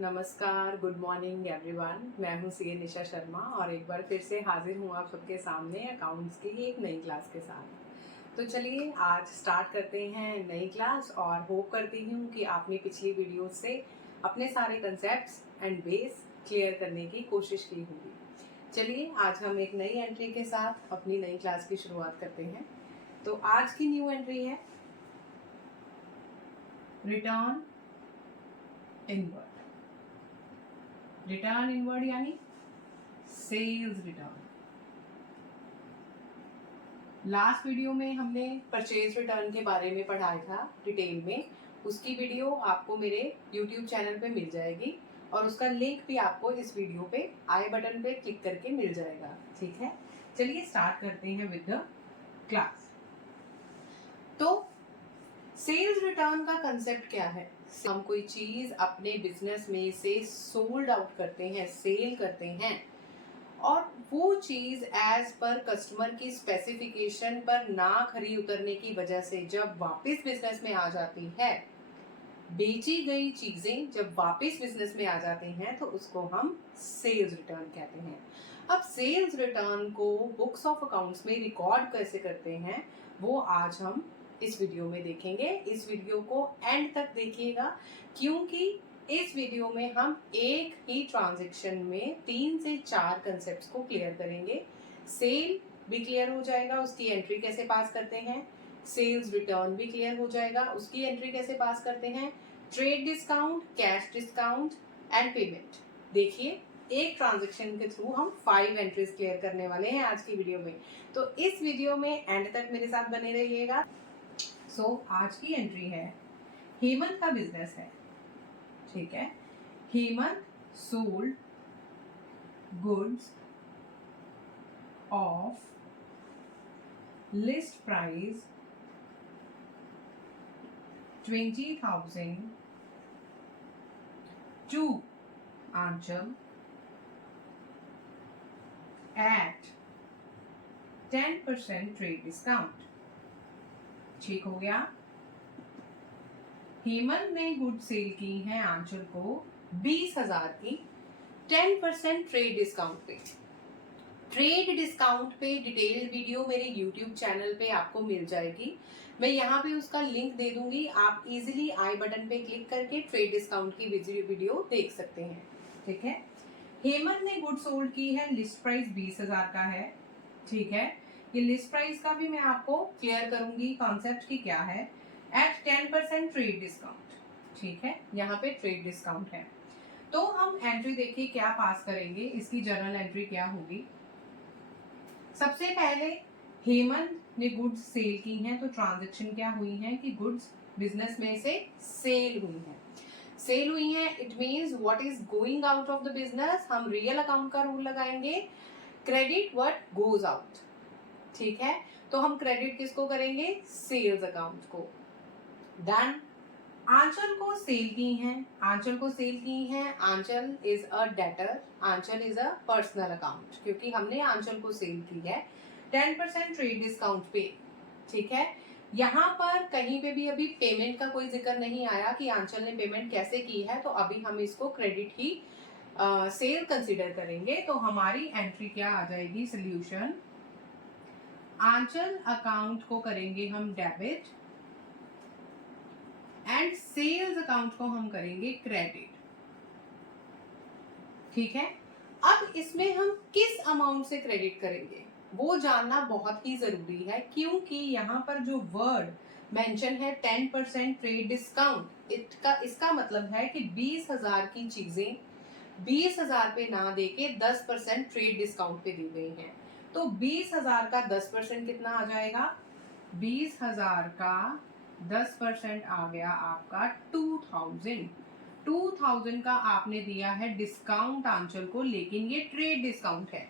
नमस्कार, good morning everyone. मैं हूं सीए निशा शर्मा और एक बार फिर से हाजिर हूं आप सबके सामने अकाउंट्स की एक नई क्लास के साथ। तो चलिए आज स्टार्ट करते हैं नई क्लास और होप करती हूं कि आपने पिछली वीडियो से अपने सारे कंसेप्ट्स एंड बेस क्लियर करने की कोशिश की होगी। चलिए आज हम एक नई एंट्री के साथ अपनी नई क्लास की शुरुआत करते हैं। तो आज की न्यू एंट्री है रिटर्न इनवर्ड। रिटर्न इनवर्ड यानी सेल्स रिटर्न। लास्ट वीडियो में हमने परचेज रिटर्न के बारे में पढ़ाया था डिटेल में। उसकी वीडियो आपको मेरे YouTube चैनल पे मिल जाएगी और उसका लिंक भी आपको इस वीडियो पे आई बटन पे क्लिक करके मिल जाएगा। ठीक है, चलिए स्टार्ट करते हैं विद द क्लास। तो सेल्स रिटर्न का कंसेप्ट क्या है? हम कोई चीज अपने बिजनेस में से सोल्ड आउट करते हैं, सेल करते हैं और वो चीज एज पर कस्टमर की स्पेसिफिकेशन पर ना खरी उतरने की वजह से जब वापस बिजनेस में आ जाती है, बेची गई चीजें जब वापस बिजनेस में आ जाती हैं तो उसको हम सेल्स रिटर्न कहते हैं। अब सेल्स रिटर्न को बुक्स ऑफ अकाउंट्स में रिकॉर्ड कैसे करते हैं वो आज हम इस वीडियो में देखेंगे। इस वीडियो को एंड तक देखिएगा क्योंकि इस वीडियो में हम एक ही ट्रांजैक्शन में 3 से 4 कंसेप्ट्स को क्लियर करेंगे। सेल भी क्लियर हो जाएगा, उसकी एंट्री कैसे पास करते हैं। सेल्स रिटर्न भी क्लियर हो जाएगा, उसकी एंट्री कैसे पास करते हैं। Trade discount, cash discount and payment. देखिए एक ट्रांजैक्शन के थ्रू हम 5 एंट्रीज क्लियर करने वाले हैं आज की वीडियो में। तो इस वीडियो में एंड तक मेरे साथ बने रहिएगा। आज की एंट्री है, हेमंत का बिजनेस है। ठीक है, Hemant sold goods of list price 20,000 to Aanchal at 10% trade discount. ठीक हो गया। हेमंत ने गुड सेल की है आंचल को 20,000 की 10% ट्रेड डिस्काउंट पे। ट्रेड डिस्काउंट पे डिटेल्ड वीडियो मेरे YouTube चैनल पे आपको मिल जाएगी। मैं यहाँ पे उसका लिंक दे दूंगी, आप इजीली आई बटन पे क्लिक करके ट्रेड डिस्काउंट की वीडियो देख सकते हैं। ठीक है, हेमंत ने गुड सोल्ड की है, लिस्ट प्राइस 20,000 का है। ठीक है, ये लिस्ट प्राइस का भी मैं आपको क्लियर करूंगी कॉन्सेप्ट की क्या है। At 10% trade discount. ठीक है, यहाँ पे ट्रेड डिस्काउंट है। तो हम एंट्री देखिए क्या पास करेंगे, इसकी जर्नल एंट्री क्या होगी। सबसे पहले हेमंत ने गुड्स सेल की हैं, तो ट्रांजैक्शन क्या हुई है कि गुड्स बिजनेस में से सेल हुई है। सेल हुई है it means what is going out of the business. हम रियल अकाउंट का रूल लगाएंगे, क्रेडिट व्हाट गोज आउट। ठीक है, तो हम क्रेडिट किसको करेंगे, सेल्स अकाउंट को। डन। आंचल को सेल की हैं, आंचल को सेल की हैं। Aanchal is a debtor, Aanchal is a personal account क्योंकि हमने आंचल को सेल की है 10% ट्रेड डिस्काउंट पे। ठीक है, यहाँ पर कहीं पे भी अभी पेमेंट का कोई जिक्र नहीं आया कि आंचल ने पेमेंट कैसे की है, तो अभी हम इसको क्रेडिट ही सेल कंसिडर करेंगे। तो हमारी एंट्री क्या आ जाएगी, सोल्यूशन आंचल अकाउंट को करेंगे हम डेबिट एंड सेल्स अकाउंट को हम करेंगे क्रेडिट। ठीक है, अब इसमें हम किस अमाउंट से क्रेडिट करेंगे वो जानना बहुत ही जरूरी है क्योंकि यहाँ पर जो वर्ड मेंशन है 10% ट्रेड डिस्काउंट, इसका मतलब है कि 20,000 की चीजें 20,000 पे ना देके 10% ट्रेड डिस्काउंट पे दी गई हैं। तो 20,000 का 10% कितना आ जाएगा, 20,000 का 10% आ गया आपका 2,000। 2,000 का आपने दिया है डिस्काउंट आंचल को, लेकिन ये ट्रेड डिस्काउंट है।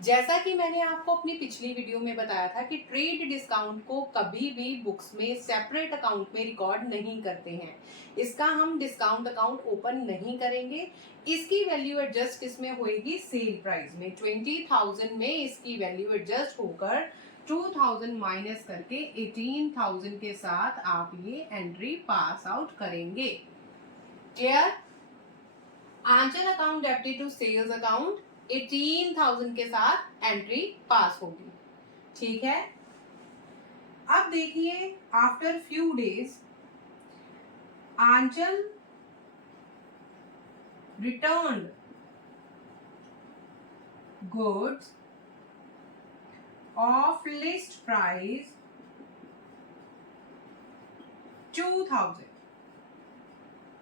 जैसा कि मैंने आपको अपनी पिछली वीडियो में बताया था कि ट्रेड डिस्काउंट को कभी भी बुक्स में सेपरेट अकाउंट में रिकॉर्ड नहीं करते हैं। इसका हम डिस्काउंट अकाउंट ओपन नहीं करेंगे। इसकी वैल्यू एडजस्ट किसमें होगी, सेल प्राइस में। 20,000 में इसकी वैल्यू एडजस्ट होकर 2,000 माइनस करके 18,000 के साथ आप ये एंट्री पास आउट करेंगे। Clear. Aanchal account debited to sales account 18,000 के साथ एंट्री पास होगी। ठीक है, अब देखिए after few days Aanchal returned goods of list price 2000।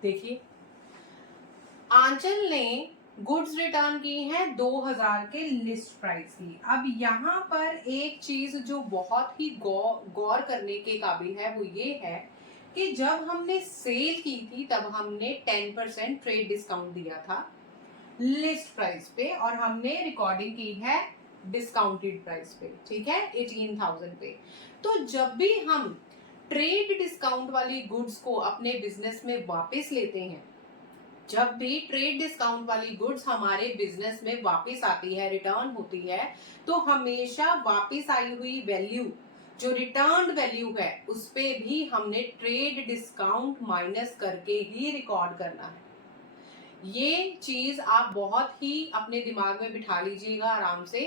देखिए आंचल ने गुड्स रिटर्न की हैं 2000 के लिस्ट प्राइस की। अब यहाँ पर एक चीज जो बहुत ही गौर करने के काबिल है वो ये है कि जब हमने सेल की थी तब हमने 10% ट्रेड डिस्काउंट दिया था लिस्ट प्राइस पे और हमने रिकॉर्डिंग की है डिस्काउंटेड प्राइस पे। ठीक है, 18,000 पे। तो जब भी हम ट्रेड डिस्काउंट वाली गुड्स को अपने बिजनेस में वापस लेते हैं, जब भी ट्रेड डिस्काउंट वाली गुड्स हमारे बिजनेस में वापस आती है, रिटर्न होती है, तो हमेशा वापस आई हुई वैल्यू जो रिटर्न वैल्यू है उस पे भी हमने ट्रेड डिस्काउंट माइनस करके ही रिकॉर्ड करना है। ये चीज आप बहुत ही अपने दिमाग में बिठा लीजिएगा आराम से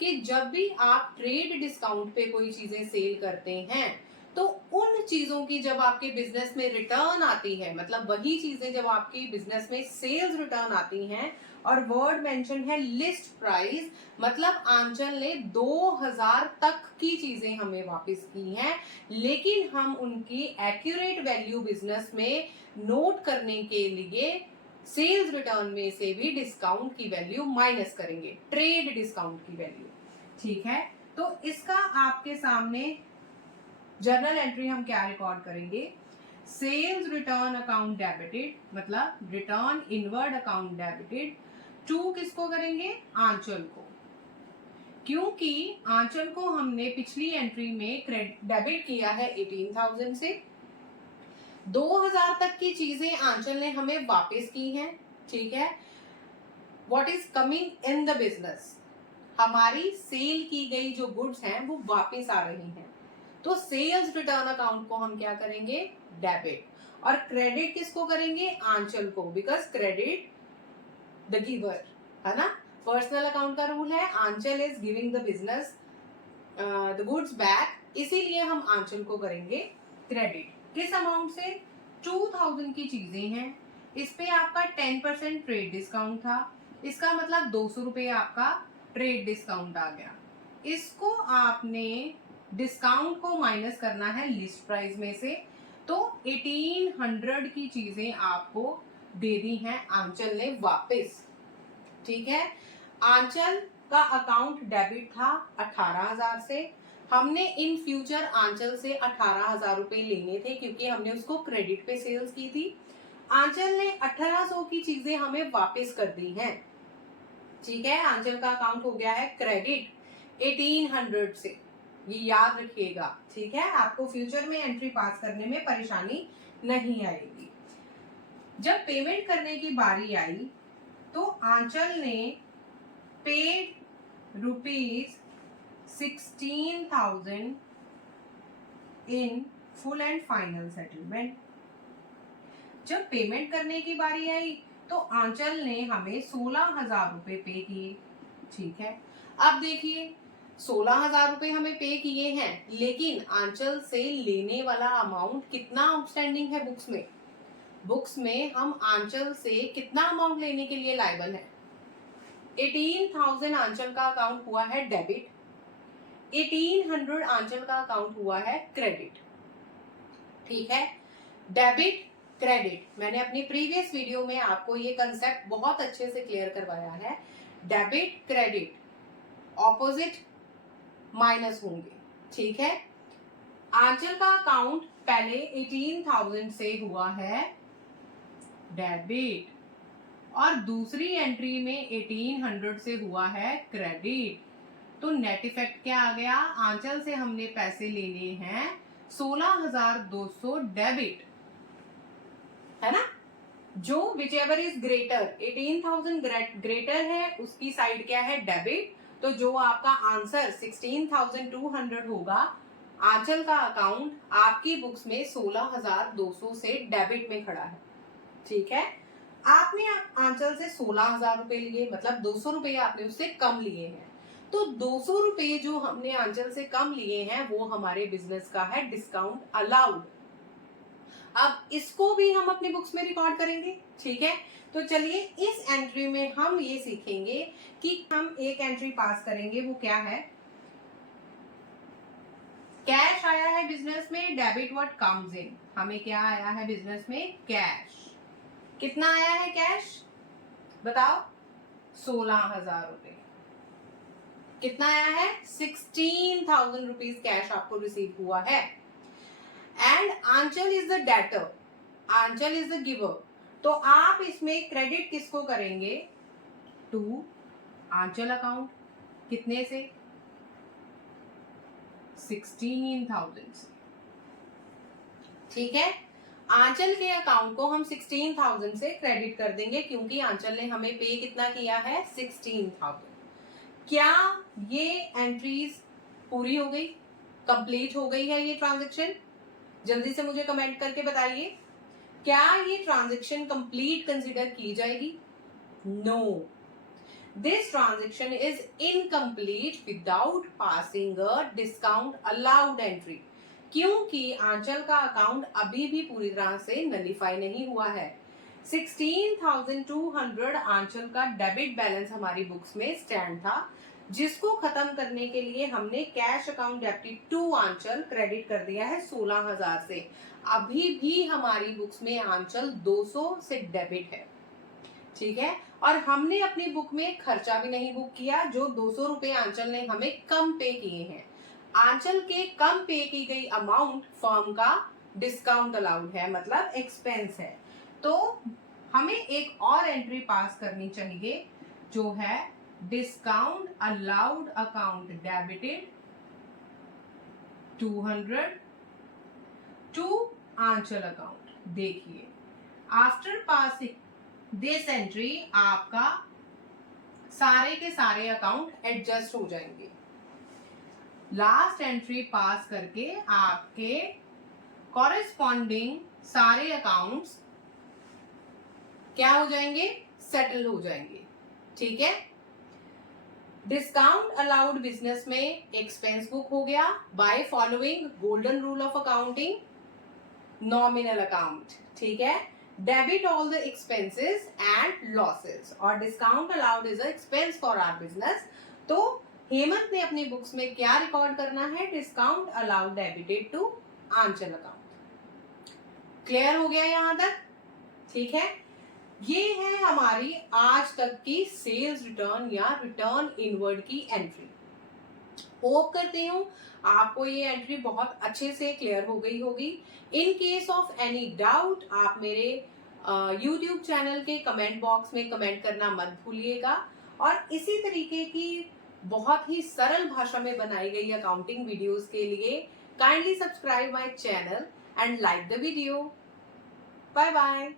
कि जब भी आप ट्रेड डिस्काउंट पे कोई चीजें सेल करते हैं तो उन चीजों की जब आपके बिजनेस में रिटर्न आती है, मतलब वही चीजें जब आपकी बिजनेस में सेल्स रिटर्न आती हैं और वर्ड मेंशन है लिस्ट प्राइस, मतलब आंचल ने 2000 तक की चीजें हमें वापस की हैं, लेकिन हम उनकी एक्यूरेट वैल्यू बिजनेस में नोट करने के लिए सेल्स रिटर्न में से भी डिस्काउंट की वैल्यू माइनस करेंगे, ट्रेड डिस्काउंट की वैल्यू। ठीक है, तो इसका आपके सामने जर्नल एंट्री हम क्या रिकॉर्ड करेंगे, सेल्स रिटर्न अकाउंट डेबिटेड, मतलब return inward account debited to किसको करेंगे, आंचल को, क्योंकि आंचल को हमने पिछली एंट्री में डेबिट किया है 18,000 से। 2000 तक की चीजें आंचल ने हमें वापस की हैं। ठीक है, what is coming in the business, हमारी सेल की गई जो गुड्स हैं वो वापस आ रही हैं, तो सेल्स रिटर्न अकाउंट को हम क्या करेंगे, डेबिट, और क्रेडिट किसको करेंगे, आंचल को, बिकॉज क्रेडिट द गिवर है ना। पर्सनल अकाउंट का रूल है Aanchal is giving the business the goods back, इसीलिए हम आंचल को करेंगे क्रेडिट। किस अमाउंट से, 2000 की चीजें हैं, इस पे आपका 10% ट्रेड डिस्काउंट था, इसका मतलब 200 रुपए आपका ट्रेड डिस्काउंट आ गया। इसको आपने डिस्काउंट को माइनस करना है लिस्ट प्राइस में से, तो 1800 की चीजें आपको दे दी हैं आंचल ने वापस। ठीक है, आंचल का अकाउंट डेबिट था 18,000 से, हमने इन फ्यूचर आंचल से 18,000 रुपए लेने थे क्योंकि हमने उसको क्रेडिट पे सेल्स की थी। आंचल ने 1800 की चीजें हमें वापस कर दी हैं। ठीक है, आंचल का अकाउंट हो गया है क्रेडिट 1800 से, ये याद रखिएगा। ठीक है, आपको फ्यूचर में एंट्री पास करने में परेशानी नहीं आएगी। जब पेमेंट करने की बारी आई तो आंचल ने paid ₹16,000 in full and final settlement. जब पेमेंट करने की बारी आई तो आंचल ने हमें 16,000 रुपए पे किए। ठीक है, अब देखिए 16,000 रुपए हमें पे किए हैं, लेकिन आंचल से लेने वाला अमाउंट कितना आउटस्टैंडिंग है बुक्स में, बुक्स में हम आंचल से कितना अमाउंट लेने के लिए लायबल है, 18,000 आंचल का अकाउंट हुआ है डेबिट, 1800 आंचल का अकाउंट हुआ है क्रेडिट। ठीक है, डेबिट क्रेडिट, मैंने अपनी प्रीवियस वीडियो में आपको ये कंसेप्ट बहुत अच्छे से क्लियर करवाया है। डेबिट क्रेडिट ऑपोजिट माइनस होंगे। ठीक है, आंचल का अकाउंट पहले 18,000 से हुआ है डेबिट और दूसरी एंट्री में 1800 से हुआ है क्रेडिट, तो नेट इफेक्ट क्या आ गया, आंचल से हमने पैसे लेने हैं 16,200 डेबिट, है ना, जो which ever is greater, 18,000 greater है उसकी साइड क्या है, डेबिट, तो जो आपका आंसर 16,200 होगा, आंचल का अकाउंट आपकी बुक्स में 16,200 से डेबिट में खड़ा है। ठीक है, आपने आंचल से 16,000 रुपए लिए, मतलब 200 रुपए आपने उससे कम लिए हैं। तो 200 रुपए जो हमने आंचल से कम लिए हैं वो हमारे बिजनेस का है डिस्काउंट अलाउड। अब इसको भी हम अपनी बुक्स में रिकॉर्ड करेंगे, ठीक है। तो चलिए इस एंट्री में हम ये सीखेंगे कि हम एक एंट्री पास करेंगे, वो क्या है। कैश आया है बिजनेस में, डेबिट व्हाट कम्स इन। हमें क्या आया है बिजनेस में, कैश। कितना आया है कैश बताओ, 16,000 रुपए। कितना आया है, 16,000 रुपीज कैश आपको रिसीव हुआ है। And Aanchal is the debtor, Aanchal is the giver. तो आप इसमें क्रेडिट किसको करेंगे, टू आंचल अकाउंट। कितने से, 16,000 से, ठीक है। आंचल के अकाउंट को हम 16,000 से क्रेडिट कर देंगे क्योंकि आंचल ने हमें पे कितना किया है, 16,000। क्या ये एंट्रीज पूरी हो गई, कंप्लीट हो गई है ये ट्रांजैक्शन? जल्दी से मुझे कमेंट करके बताइए, क्या ये ट्रांजैक्शन कंप्लीट कंसीडर की जाएगी? No, this transaction is incomplete without passing a discount allowed entry, क्योंकि आंचल का अकाउंट अभी भी पूरी तरह से नलिफाई नहीं हुआ है। 16,200 आंचल का डेबिट बैलेंस हमारी बुक्स में स्टैंड था, जिसको खत्म करने के लिए हमने cash account debit to Aanchal credit कर दिया है 16,000 से। अभी भी हमारी बुक्स में आंचल 200 से डेबिट है, ठीक है। और हमने अपनी बुक में खर्चा भी नहीं बुक किया, जो 200 रुपए आंचल ने हमें कम पे किए हैं। आंचल के कम पे की गई अमाउंट फर्म का डिस्काउंट अलाउड है, मतलब एक्सपेंस है। तो हमें एक और एंट्री पास करनी चाहिए जो है discount allowed account debited 200 to Aanchal account. देखिए आफ्टर पासिंग दिस एंट्री आपका सारे के सारे अकाउंट एडजस्ट हो जाएंगे। लास्ट एंट्री पास करके आपके कॉरेस्पॉन्डिंग सारे अकाउंट्स क्या हो जाएंगे, सेटल हो जाएंगे, ठीक है। डिस्काउंट अलाउड बिजनेस में एक्सपेंस बुक हो गया by following golden rule of accounting, nominal account, ठीक है। Debit all the expenses and losses, और discount allowed is a expense for our business. तो हेमंत ने अपनी बुक्स में क्या रिकॉर्ड करना है, discount allowed debited to Aanchal account. Clear हो गया यहां तक, ठीक है। ये है हमारी आज तक की सेल्स रिटर्न या रिटर्न इनवर्ड की एंट्री। होप करती हूँ आपको ये एंट्री बहुत अच्छे से क्लियर हो गई होगी। In case of any doubt आप मेरे YouTube चैनल के कमेंट बॉक्स में कमेंट करना मत भूलिएगा। और इसी तरीके की बहुत ही सरल भाषा में बनाई गई अकाउंटिंग वीडियोस के लिए kindly subscribe my channel and like the video. Bye bye.